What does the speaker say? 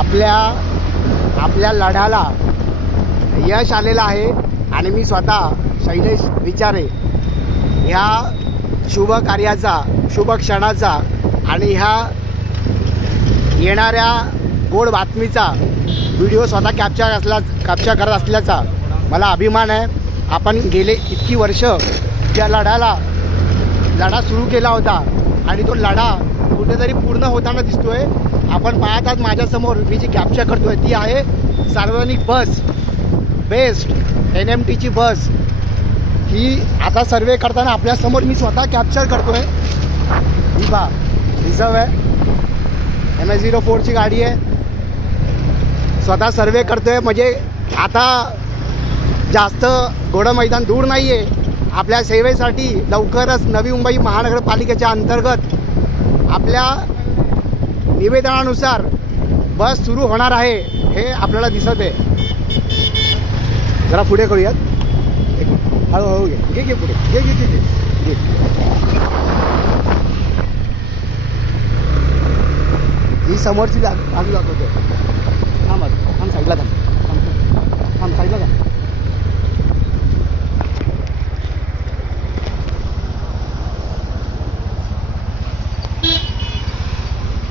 आपल्या लढ्याला यश आलेलं आहे आणि मी स्वतः शैलेश विचारे ह्या शुभ कार्याचा, शुभ क्षणाचा आणि ह्या येणाऱ्या गोड बातमीचा व्हिडिओ स्वतः कॅप्चर करत असल्याचा मला अभिमान आहे. आपण गेले इतकी वर्ष त्या लढा सुरू केला होता आणि तो लढा कुठेतरी पूर्ण होताना दिसतोय. आपण पाहत आहात माझ्यासमोर मी जी कॅप्चर करतोय ती आहे सार्वजनिक बस, बेस्ट NMTची बस. ही आता सर्वे करताना आपल्यासमोर मी स्वतः कॅप्चर करतोय. ही पहा, रिझर्व आहे, MS-04ची गाडी आहे. स्वतः सर्वे करतोय म्हणजे आता जास्त घोडं मैदान दूर नाही आहे. आपल्या सेवेसाठी लवकरच नवी मुंबई महानगरपालिकेच्या अंतर्गत आपल्या निवेदनानुसार बस सुरू होणार आहे हे आपल्याला दिसत आहे. जरा पुढे करूयात, हळूहळू घे पुढे घे. ही समोरची बाजू दाखवते. थांब साईडला थांब.